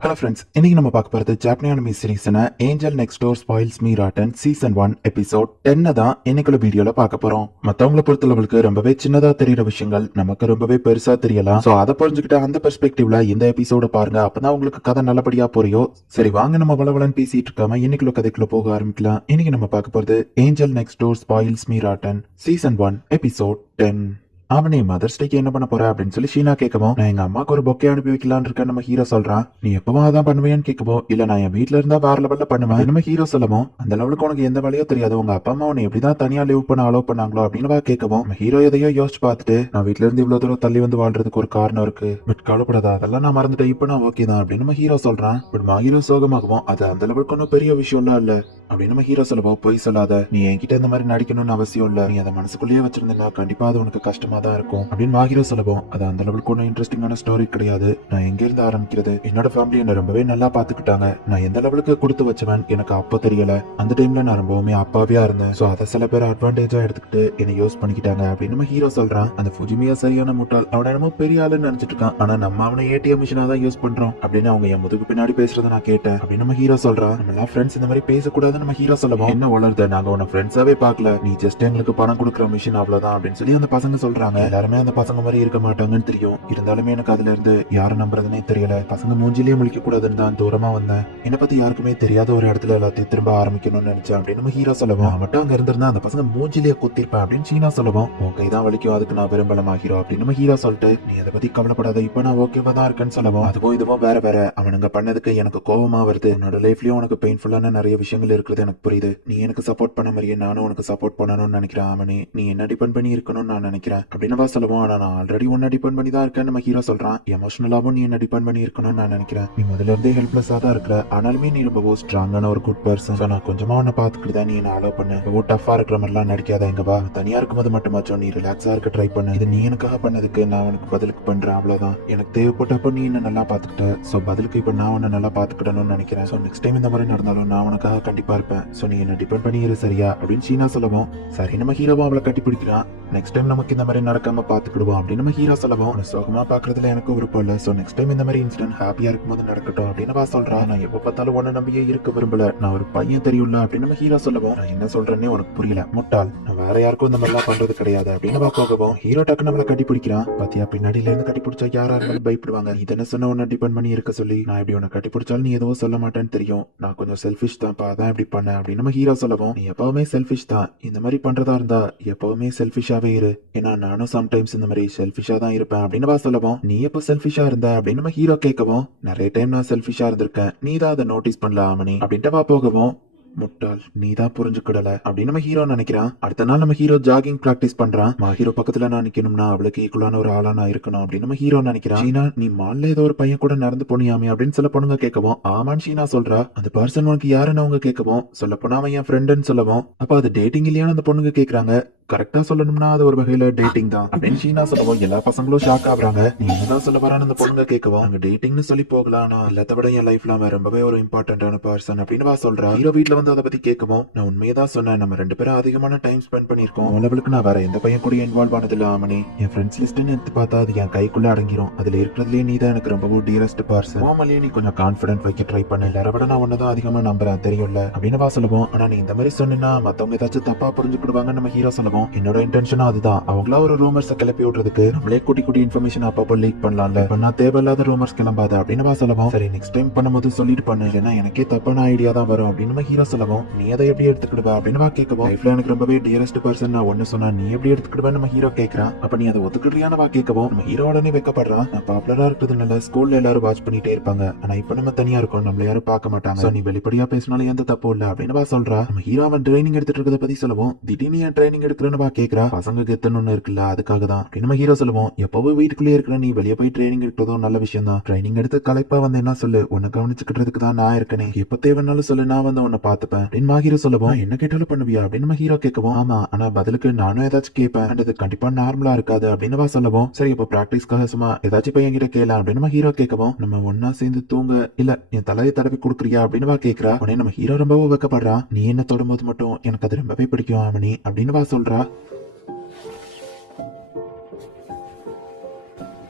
Hello friends, இன்னைக்கு நம்ம பார்க்க போகிறது ஜாப்பனீஸ் அனிமி சீரிஸான angel next door spoils me rotten season 1 episode 10 தான் இன்னைக்குள்ள வீடியோல பார்க்க போறோம். மத்தவங்கள பொறுத்தளவுக்கு ரொம்பவே சின்னதா தெரியுற விஷயங்கள் நமக்கு ரொம்பவே பெருசா தெரியலாம். சோ அதை புரிஞ்சுக்கிட்ட அந்த பெர்ஸ்பெக்டிவ்ல இந்த எபிசோட பாருங்க. அப்பதான் உங்களுக்கு கதை நல்லபடியா புரியும். சரி வாங்க, நம்ம வளவலன்னு பேசிட்டு இருக்காம இன்னைக்குள்ள கதைக்குள்ள போக ஆரம்பிக்கலாம். இன்னைக்கு நம்ம பார்க்க போறது angel next door spoils me rotten season 1 episode 10. அவனே மதர்ஸ் டேக்கு என்ன பண்ண போற அப்படின்னு சொல்லி ஷீனா கேட்கவும், நான் எங்க அம்மாக்கு ஒரு பொக்கே அனுப்பி வைக்கலான்னு இருக்கேன் நம்ம ஹீரோ சொல்றான். நீ எப்பவும் அதான் பண்ணுவேன்னு கேட்கவும், இல்ல நான் என் வீட்டுல இருந்தா வேற லெவல்ல பண்ணுவேன் நம்ம ஹீரோ சொல்லவும், அந்த லெவலுக்கு உனக்கு எந்த வேலையோ தெரியாது, உங்க அப்பா அம்மா உன்னை எப்படிதான் தனியா லிவ் பண்ண அலோவ் பண்ணாங்களோ அப்படின்னு கேட்கவும், ஹீரோ எதையோ யோசிச்சு பார்த்துட்டு, நான் வீட்டுல இருந்து இவ்வளவு தூரம் தள்ளி வந்து வாழ்றதுக்கு ஒரு காரணம் இருக்கு, பட் கவலைப்படாத அதெல்லாம் நான் மறந்துட்டேன், இப்ப நான் ஓகே தான் அப்படின்னு நம்ம ஹீரோ சொல்றான். பட் ஹீரோ சோகமாகவும், அது அந்த லெவலுக்கு ஒன்னும் பெரிய விஷயம்லாம் இல்ல அப்படின்னு நம்ம ஹீரோ சொல்லவும், போய் சொல்லாத, நீ என்கிட்ட இந்த மாதிரி நடிக்கணும்னு அவசியம் இல்ல, நீ அதை மனசுக்குள்ளேயே வச்சிருந்தா கண்டிப்பா அது உனக்கு கஷ்டமா தான் இருக்கும் அப்படின்னு ஹீரோ சொல்லவும், அது அந்த லெவலுக்கு ஒன்னும் இன்ட்ரெஸ்டிங்கான ஸ்டோரி கிடையாது, நான் எங்க இருந்து ஆரம்பிக்கிறது, என்னோட ஃபேமிலி என்ன ரொம்பவே நல்லா பாத்துக்கிட்டாங்க, நான் எந்த லெவலுக்கு கொடுத்து வச்சவன் எனக்கு அப்போ தெரியல, அந்த டைம்ல நான் ரொம்பவுமே அப்பாவியா இருந்தேன், சோ அதை சில பேர் அட்வான்டேஜா எடுத்துக்கிட்டு என்ன யூஸ் பண்ணிக்கிட்டாங்க அப்படின்னு நம்ம ஹீரோ சொல்றான். அந்த ஃபுஜிமியா சரியான முட்டாள், அவன என்னமோ பெரிய ஆளுன்னு நினைச்சிட்டு இருக்கான், ஆனா நம்ம அவனை ஏடிஎம் மிஷினா தான் யூஸ் பண்றோம் அப்படின்னு அவங்க என் முதுகு பின்னாடி பேசுறதை நான் கேட்டேன் அப்படின்னு நம்ம ஹீரோ சொல்றான். நம்ம எல்லாம் ஃப்ரெண்ட்ஸ் இந்த மாதிரி பேசக்கூடாது நம்ம ஹீரோ சொல்லவும், என்ன வளருத, நாங்க உன்ன ஃப்ரெண்ட்ஸாவே பாக்கல, நீ ஜஸ்ட் எங்களுக்கு பணம் கொடுக்குற மிஷின் அவ்வளவுதான் அப்படின்னு சொல்லி அந்த பசங்க சொல்றாங்க. எல்லாருமே அந்த பசங்க மாதிரி இருக்க மாட்டாங்கன்னு தெரியும், இருந்தாலுமே எனக்கு அதுல இருந்து யாரை நம்புறதுனே தெரியல, பசங்க மூஞ்சிலேயே முழிக்க கூடாதுன்னு தான் தூரமா வந்தேன், என்னை பத்தி யாருக்குமே தெரியாத ஒரு இடத்துல எல்லாத்தையும் திரும்ப ஆரம்பிக்கணும்னு நினைச்சேன் அப்படின்னு நம்ம ஹீரோ சொல்லவும், மட்டும் அங்க இருந்திருந்தா அந்த பசங்க மூஞ்சிலேயே குத்திருப்பேன் அப்படின்னு சீனா சொல்லவும், உன் கைதான் வலிக்கும், அதுக்கு நான் விரும்பலமா ஹீரோ அப்படின்னு நம்ம ஹீரோ சொல்லிட்டு, நீ அதை பத்தி கவலைப்படாத, இப்ப நான் ஓகேவா தான் இருக்கேன்னு சொல்லவும், அதுவும் இதுவும் வேற வேற, அவனுங்க பண்ணதுக்கு எனக்கு கோவமா வருது, என்னோட லைஃப்லயும் உனக்கு பெயின்ஃபுல்லான நிறைய விஷயங்கள் இருக்கிறது எனக்கு புரியுது, நீ எனக்கு சப்போர்ட் பண்ண மாதிரியே நானும் உனக்கு சப்போர்ட் பண்ணணும்னு நினைக்கிறேன், அவனே நீ என்ன டிபெண்ட் பண்ணி இருக்கணும்னு நான் நினைக்கிறேன் அப்படின்னு சொல்லுவோம். ஆனா நான் ஆல்ரெடி உன்னை டிபெண்ட் பண்ணி தான் இருக்கேன் நம்ம ஹீரோ சொல்றான். எமோஷனலாவும் நீ என்ன டிபெண்ட் பண்ணி இருக்கணும்னு நான் நினைக்கிறேன், நீ முதல்ல இருந்தே ஹெல்ப்லெஸ்ஸா தான் இருக்கிற, ஆனாலுமே நீ ரொம்ப ஸ்ட்ராங்கான ஒரு குட் பர்சன், நான் கொஞ்சமா உன்னை பாத்துக்கிட்டு தான் நீ என்ன அலோவ் பண்ணு, ரொம்ப டஃபா இருக்கிற மாதிரிலாம் நடிக்காத, எங்க வா தனியா இருக்கும்போது மட்டுமாச்சும் நீ ரிலாக்ஸா இருக்க ட்ரை பண்ணு, இது நீ எனக்காக பண்ணதுக்கு நான் உனக்கு பதிலுக்கு பண்றேன், அவ்வளவுதான், எனக்கு தேவைப்பட்டப்போ நீ என்ன நல்லா பாத்துக்கிட்ட, சோ பதிலுக்கு இப்ப நான் உன்னை நல்லா பாத்துக்கிடணும்னு நினைக்கிறேன், சோ நெக்ஸ்ட் டைம் இந்த மாதிரி நடந்தாலும் நான் உனக்காக கண்டிப்பா இருப்பேன், சோ நீ என்ன டிபெண்ட் பண்ணி இரு சரியா அப்படின்னு சீனா சொல்லவும், சரி நம்ம ஹீரோவா அவளை கட்டி பிடிக்கிறான், நெக்ஸ்ட் டைம் நமக்கு இந்த மாதிரி நடக்காம பாத்துக்கிடுவோம் அப்படின்னு நம்ம ஹீரோ சொல்லவும், சோகமா பாக்குறதுல எனக்கு விருப்பம் இல்ல, சோ நெக்ஸ்ட் டைம் இந்த மாதிரி இன்சிடென்ட் ஹாப்பியா இருக்கும்போது நடக்கட்டும் அப்படின்னு சொல்றா. நான் எப்ப பார்த்தாலும் உன்ன நம்பியே இருக்க விரும்பல, நான் ஒரு பையன் தெரியும்ல அப்படின்னு நம்ம ஹீரோ சொல்லவும், நான் என்ன சொல்றேன்னே உனக்கு புரியல முட்டாள், நான் வேற யாருக்கும் இந்த மாதிரிலாம் பண்றது கிடையாது அப்படின்னு போகவும், ஹீரோ டக்கு நம்மள கட்டி பிடிக்கிறான். பாத்தியா, பின்னாடியில இருந்து கட்டி பிடிச்சா யாரா இருந்தாலும் பயப்படுவாங்க, இதென்ன சொன்ன உன்ன டிபெண்ட் பண்ணி இருக்க சொல்லி, நான் இப்படி உன்னை கட்டி பிடிச்சாலும் நீ எதுவும் சொல்ல மாட்டேன்னு தெரியும், நான் கொஞ்சம் செல்ஃபிஷ் தான், அதான் இப்படி பண்ண அப்படின்னு நம்ம ஹீரோ சொல்லவும், நீ எப்பவுமே செல்ஃபிஷ் தான், இந்த மாதிரி பண்றதா இருந்தா எப்பவுமே செல்ஃபிஷாவே இரு, ஏன்னா நானும் சம்டைம்ஸ் இந்த மாதிரி செல்ஃபிஷா தான் இருப்பேன் அப்படின்னு சொல்லவும், நீ எப்ப செல்ஃபிஷா இருந்த அப்படின்னு நம்ம ஹீரோ கேட்கவும், நிறைய டைம் நான் செல்ஃபிஷா இருந்திருக்கேன், நீ தான் அதை நோட்டீஸ் பண்ணல ஆமனி அப்படின்ட்டு போகவும், முட்டாள் நீ தான் புரிஞ்சுக்கிடல அப்படின்னு நம்ம ஹீரோ நினைக்கிறான். அடுத்த நாள் நம்ம ஹீரோ ஜாகிங் பிராக்டிஸ் பண்றான். ஹீரோ பக்கத்துல நான் நிக்கணும்னா அவளுக்கு ஈக்குவலான ஒரு ஆளா நான் இருக்கணும் அப்படின்னு நம்ம ஹீரோ நினைக்கிறான். ஷீனா, நீ மால்ல ஏதோ ஒரு பையன் கூட நடந்து போனியாமே அப்படின்னு சில பொண்ணுங்க கேட்கவும், ஆமான்னு ஷீனா சொல்றா. அந்த பர்சன் உனக்கு யாருன்னு அவங்க கேட்கவும், சொல்ல போனா அவன் என் ஃப்ரெண்டுன்னு சொல்லவும், அப்ப அது டேட்டிங் இல்லையான்னு அந்த பொண்ணுங்க கேக்குறாங்க. கரெக்டா சொல்லணும்னா அது ஒரு வகையில டேட்டிங் தான் அப்படின்னு ஷீனா சொல்லவும், எல்லா பசங்களும் ஷாக் ஆகுறாங்க. நீ என்னதான் சொல்ல வரான்னு அந்த பொண்ணுங்க கேட்கவும், அங்க டேட்டிங்னு சொல்லி போகலாம், நான் எல்லாத்த விட என் லைஃப்ல அவன் ரொம்பவே ஒரு இம்பார்ட்டன்டான பர்சன் அப்படின்னு சொல்றா. ஹீரோ வீட்டுல வந்து அதை பத்தி கேட்கவும், நான் உண்மையதான் சொன்னேன், நம்ம ரெண்டு பேரும் அதிகமான டைம் ஸ்பெண்ட் பண்ணிருக்கோம், லெவலுக்கு நான் வேற எந்த பையன் கூட இன்வால்வ் ஆனதில்ல ஆமனி, என் ஃப்ரெண்ட்ஸ் லிஸ்ட்னு எடுத்து பார்த்தா அது என் கைக்குள்ள அடங்கிரும், அதுல இருக்கிறதுலயே நீ தான் எனக்கு ரொம்பவும் டியரஸ்ட் பர்சன், ஓமலியே நீ கொஞ்சம் கான்பிடன்ட் வைக்க ட்ரை பண்ண, எல்லார விட நான் ஒன்னதான் அதிகமா நம்புறேன் தெரியும்ல அப்படின்னு சொல்லுவோம். ஆனா நீ இந்த மாதிரி சொன்னா மத்தவங்க ஏதாச்சும் தப்பா புரிஞ்சுக்கிடுவாங்க நம்ம ஹீரோ சொல்லுவோம். என்னோட இன்டென்ஷன் அதுதான், அவங்களா ஒரு ரூமர்ஸ் கிளப்பி விடுறதுக்கு நம்மளே குட்டி குட்டி இன்ஃபர்மேஷன் அப்பப்போ லீக் பண்ணலாம்ல, பண்ணா தேவையில்லாத ரூமர்ஸ் கிளம்பாத அப்படின்னு சொல்லவும், சரி நெக்ஸ்ட் டைம் பண்ணும்போது சொல்லிட்டு பண்ணு, ஏன்னா எனக்கே தப்பான ஐடியா தான் வரும் அப்படின்னு ஹீரோ சொல்லவும், நீ அதை எப்படி எடுத்துக்கிடுவா அப்படின்னு கேட்கவும், லைஃப்ல எனக்கு ரொம்பவே டியரஸ்ட் பர்சன் நான் ஒன்னு சொன்னா நீ எப்படி எடுத்துக்கிடுவேன்னு நம்ம ஹீரோ கேட்கறான். அப்ப நீ அதை ஒத்துக்கிறியான்னு கேட்கவும், நம்ம ஹீரோ உடனே வைக்கப்படுறான். நான் பாப்புலரா இருக்கிறதுனால ஸ்கூல்ல எல்லாரும் வாட்ச் பண்ணிட்டே இருப்பாங்க, ஆனா இப்ப நம்ம தனியா இருக்கோம், நம்மள யாரும் பார்க்க மாட்டாங்க, நீ வெளிப்படையா பேசினாலும் எந்த தப்பு இல்ல அப்படின்னு சொல்றா. நம்ம ஹீரோ அவன் ட்ரைனிங் எடுத்துட்டு இருக்கிறத பத்தி சொல்லவும், திடீர்னு ஏன் ட்ரைனிங் எடுக்கிறன்னு கேட்கறா. பசங்க கெத்தன்னு இருக்குல்ல அதுக்காக தான் நம்ம ஹீரோ சொல்லுவோம், எப்பவும் வீட்டுக்குள்ளே இருக்கிற நீ வெளியே போய் ட்ரைனிங் எடுக்கிறதும் நல்ல விஷயம் தான், ட்ரைனிங் எடுத்து கலைப்பா வந்து என்ன சொல்லு, உன்னை கவனிச்சுக்கிறதுக்கு தான் நான் இருக்கேனே, எப்ப தேவைன்னாலும் சொல்லு, நான் வந்து உன்னை பாத்துப்பேன் அப்படின்னு ஹீரோ சொல்லுவோம். என்ன கேட்டாலும் பண்ணுவியா அப்படின்னு நம்ம ஹீரோ கேட்கவும், ஆமா ஆனா பதிலுக்கு நானும் ஏதாச்சும் கேட்பேன், அது கண்டிப்பா நார்மலா இருக்காது அப்படின்னு சொல்லுவோம். சரி இப்ப பிராக்டிஸ்க்காக சும்மா ஏதாச்சும் பையன் கிட்ட கேள அப்படின்னு நம்ம ஹீரோ கேட்கவும், நம்ம ஒன்னா சேர்ந்து தூங்க இல்ல என் தலையை தடவி கொடுக்குறியா அப்படின்னு கேட்கிறா. உடனே நம்ம ஹீரோ ரொம்பவும் வைக்கப்படுறா. நீ என்ன தொடும்போது மட்டும் எனக்கு அது ரொம்பவே பிடிக்கும் ஆமனி அப்படின்னு சொல்றா.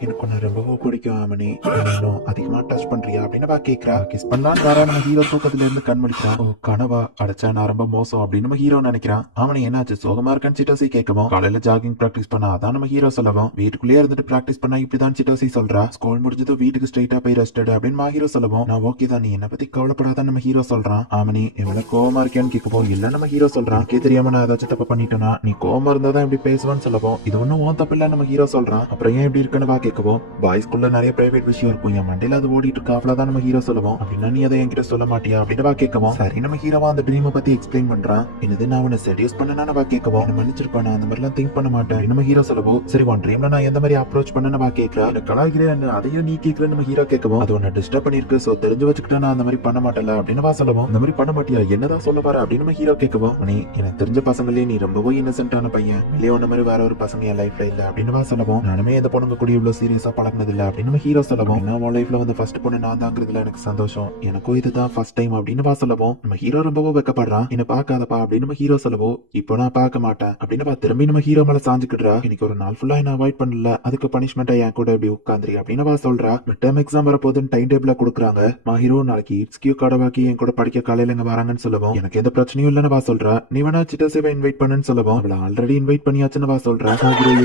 எனக்கு உன்னை ரொம்பவும் பிடிக்கும் ஆமனி, என்னை இன்னும் அதிகமா டச் பண்றியா அப்படின்னு அவ கேக்குறா. கிஸ் பண்ணலாம் வரா நம்ம ஹீரோ தூக்கத்துல இருந்து கண் முழிக்கிறான். ஓ கனவா, அடைச்சா நான் ரொம்ப மோசம் அப்படின்னு நம்ம ஹீரோ நினைக்கிறான். அவனை என்னாச்சு சோகமா இருக்கான்னு சிட்டோசி கேட்கவும், காலையில ஜாகிங் பிராக்டிஸ் பண்ணா அதான் நம்ம ஹீரோ சொல்லவும், வீட்டுக்குள்ளேயே இருந்துட்டு பிராக்டிஸ் பண்ணா இப்படிதான் சிட்டோசி சொல்றா. ஸ்கூல் முடிஞ்சது வீட்டுக்கு ஸ்ட்ரைட்டா போய் ரெஸ்டட் அப்படின்னு மா ஹீரோ சொல்லவும், நான் ஓகே தான், நீ என்ன பத்தி கவலைப்படாதான் நம்ம ஹீரோ சொல்றான். ஆமனி எவ்வளவு கோவமா இருக்கியான்னு கேட்கவும், இல்ல நம்ம ஹீரோ சொல்றான், எனக்கே தெரியாம நான் ஏதாச்சும் தப்பு பண்ணிட்டேனா, நீ கோவமா இருந்தாதான் இப்படி பேசுவான்னு சொல்லவும், இது ஒன்னும் ஓன் தப்பு இல்ல நம்ம ஹீரோ சொல்றான். அப்புறம் ஏன் இப்படி இருக்குன்னு வா கேட்கவும், பாய்ஸ்குள்ள நிறைய பிரைவேட் விஷயம் இருக்கும், என் மண்டையில அது ஓடிட்டு இருக்கு, அவ்வளவுதான் நம்ம ஹீரோ சொல்லுவோம். அப்படின்னா நீ அதை என்கிட்ட சொல்ல மாட்டியா அப்படின்னு வா கேட்கவும், சரி நம்ம ஹீரோவா அந்த ட்ரீமை பத்தி எக்ஸ்பிளைன் பண்றான். என்னது நான் உன்னை செடியூஸ் பண்ணனா வா கேட்கவும், என்ன மன்னிச்சிருப்பான், நான் அந்த மாதிரிலாம் திங்க் பண்ண மாட்டேன் நம்ம ஹீரோ சொல்லவும், சரி உன் ட்ரீம்ல நான் எந்த மாதிரி அப்ரோச் பண்ண வா கேட்கிறேன், என்ன கலாய்க்கிறேன் அதையும் நீ கேட்கல நம்ம ஹீரோ கேட்கவும், அது உன்னை டிஸ்டர்ப் பண்ணிருக்கு, சோ தெரிஞ்சு வச்சுக்கிட்டா நான் அந்த மாதிரி பண்ண மாட்டேன்ல அப்படின்னு வா சொல்லவும், இந்த மாதிரி பண்ண மாட்டியா என்னதான் சொல்ல வர அப்படின்னு நம்ம ஹீரோ கேட்கவும், நீ எனக்கு தெரிஞ்ச பசங்களே நீ ரொம்பவும் இன்னசென்ட்டான பையன், வெளியே ஒன்ன மாதிரி வேற ஒரு பசங்க என் லைஃப்ல இல்ல அப்படின்னு வா சொல்லவும், நானுமே இந்த பொண்ணுங்க கூட இவ்வளவு சீரியஸா பழகினது இல்ல அப்படின்னு நம்ம ஹீரோ சொல்லவும், நான் உன் லைஃப்ல வந்து ஃபர்ஸ்ட் பொண்ணு நான் தாங்கிறதுல எனக்கு சந்தோஷம், எனக்கும் இதுதான் ஃபர்ஸ்ட் டைம் அப்படின்னு வா சொல்லவும், நம்ம ஹீரோ ரொம்பவும் வெக்கப்படுறான். என்ன பாக்காதப்பா அப்படின்னு நம்ம ஹீரோ சொல்லவும், இப்போ நான் பார்க்க மாட்டேன் அப்படின்னு வா திரும்பி நம்ம ஹீரோ மேல சாஞ்சுக்கிடுறா. இன்னைக்கு ஒரு நாள் ஃபுல்லா என்ன அவாய்ட் பண்ணல, அதுக்கு பனிஷ்மெண்டா என் கூட இப்படி உட்காந்துரி அப்படின்னு வா சொல்றா. மிட் டேர்ம் எக்ஸாம் வரப்போதுன்னு டைம் டேபிள கொடுக்குறாங்க. மா ஹீரோ நாளைக்கு இட்ஸ் கியூ கடவாக்கி என் கூட படிக்க காலையில இங்க வராங்கன்னு சொல்லவும், எனக்கு எந்த பிரச்சனையும் இல்லன்னு வா சொல்றா. நீ வேணா சிட்டோசிவை இன்வைட் பண்ணுன்னு சொல்லவும், அவளை ஆல்ரெடி இன்வைட் பண்ணியாச்சுன்னு வா சொல்றா.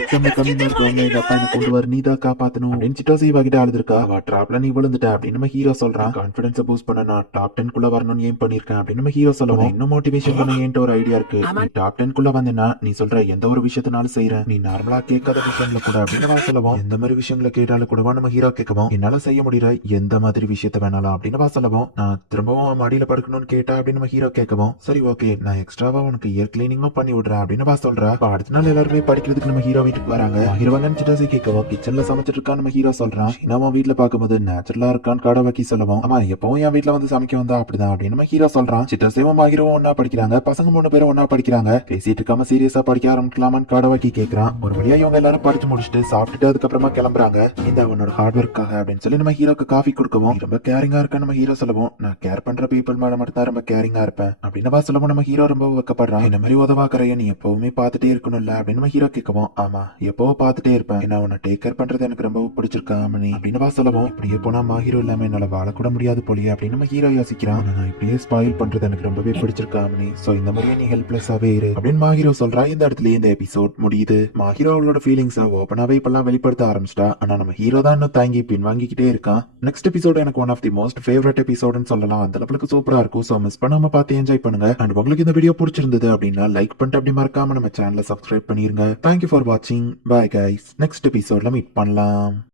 எக்ஸாம்ல கம்மி மார்க் வாங்க எங்க அப்பா என்ன கொண்டு வர நீ தான் காப்பாத்தணும் அப்படின்னு சிட்டோசிவா கிட்ட அழுதுருக்கா. அவ ட்ராப்ல நீ விழுந்துட்ட அப்படின்னு நம்ம ஹீரோ சொல்றான். கான்பிடன்ஸ் பூஸ்ட் பண்ண நான் டாப் 10 குள்ள வரணும்னு ஏம் பண்ணிருக்கேன் அப்படின்னு நம்ம ஹீரோ சொல்லவும், இன்னும் மோட்டிவேஷன் பண்ண ஏன்ட்டு ஒரு ஐடியா இருக்கு, நீ டாப் 10 குள்ள வந்தேன்னா நீ சொல்ற எந்த ஒரு விஷயத்தினாலும் செய்யறேன், நீ நார்மலா கேட்காத விஷயங்கள கூட அப்படின்னு வா சொல்லவும், எந்த மாதிரி விஷயங்களை கேட்டாலும் கூடவா நம்ம ஹீரோ கேட்கவும், என்னால செய்ய முடியற எந்த மாதிரி விஷயத்த வேணாலும் அப்படின்னு வா சொல்லவும், நான் திரும்பவும் மடியில படுக்கணும்னு கேட்டா அப்படின்னு நம்ம ஹீரோ கேட்கவும், சரி ஓகே நான் எக்ஸ்ட்ராவா உனக்கு இயர் கிளீனிங்கும் பண்ணி விடுறேன் அப்படின்னு வா சொல்றா. அடுத்த நாள் எல்லாருமே படிக்கிறதுக்கு நம்ம ஹீரோ வீட்டுக்கு வராங்க. ஹீரோவங்கன்னு சிட்டாசி கேட்கவும், கிச்சன்ல சமைச்சிட்டு இருக்கான்னு நம்ம ஹீரோ சொல்றான். நம்ம வீட்டுல பாக்கும்போது நேச்சுரலா இருக்கான்னு கடை வைக்கி சொல்லவும், ஆமா எப்பவும் என் வீட்டுல வந்து சமைக்க வந்தா அப்படிதான் அப்படின்னு நம்ம ஹீரோ சொல்றான். சிட்டாசியும் ஹீரோவும் ஒன்னா படிக்கிறாங்க, பசங்க 3 பேரும் ஒன்னா படிக்கிறாங்க. பேசிட்டு இருக்காம சீரியஸா படிக்க ஆரம்பிக்கலாமான்னு கடை வைக்கி கேட்கறான். ஒரு வழியா இவங்க எல்லாரும் படிச்சு முடிச்சுட்டு சாப்பிட்டுட்டு அதுக்கப்புறமா கிளம்புறாங்க. இந்த அவனோட ஹார்ட் ஒர்க்காக அப்படின்னு சொல்லி நம்ம ஹீரோக்கு காஃபி கொடுக்கவும், ரொம்ப கேரிங்கா இருக்க நம்ம ஹீரோ சொல்லவும், நான் கேர் பண்ற பீப்புள் மேல மட்டும் தான் ரொம்ப கேரிங்கா இருப்பேன் அப்படின்னு சொல்லவும், நம்ம ஹீரோ ரொம்ப வைக்கப்படுறான். இந்த மாதிரி உதவாக்கறைய நீ எப்பவுமே பாத்துட்டே இருக்கணும்ல அப்படின்னு நம்ம ஹீரோ கேட்கவும், ஆமா எப்பவும் பாத்துட்டே இருப்பேன், என்ன உன்னை டேக் கேர் பண்றது எனக்கு ரொம்ப பிடிச்சிருக்கா மணி அப்படின்னு சொல்லவும், இப்படியே போனா மா ஹீரோ இல்லாம என்னால வாழக்கூட முடியாது போலியே அப்படின்னு நம்ம ஹீரோ யோசிக்கிறான். நான் இப்படியே ஸ்பாயில் பண்றது எனக்கு ரொம்பவே பிடிச்சிருக்கா மணி, சோ இந்த மாதிரியே நீ ஹெல்ப்லெஸ்ஸாவே இரு அப்படின்னு மா ஹீரோ சொல்றா. இந்த இடத்துல இந்த எபிசோட் முடியுது. மா ஹீரோ அவளோட ஃபீலிங்ஸை ஓப்பனாவே இப்பெல்லாம் வெளிப்படுத்த ஆரம்பிச்சிட்டா. ஆனா நம்ம ஹீரோ தான் இன்னும் தாங்கி பின்வாங்கிக்கிட்டே இருக்கான். நெக்ஸ்ட் எபிசோட் எனக்கு one of the most favourite எபிசோட்னு சொல்லலாம். அந்த அளவுக்கு சூப்பரா இருக்கும். சோ மிஸ் பண்ணாம பார்த்து என்ஜாய் பண்ணுங்க. அண்ட் உங்களுக்கு இந்த வீடியோ பிடிச்சிருந்தது அப்படின்னா லைக் பண்ணிட்டு அப்படி மறக்காம நம்ம சேனலை சப்ஸ்கிரைப் பண்ணிருங்க. தேங்க்யூ ஃபார் வாட்சிங். Bye guys. நெக்ஸ்ட் எபிசோட்ல மீட் பண்ணலாம்.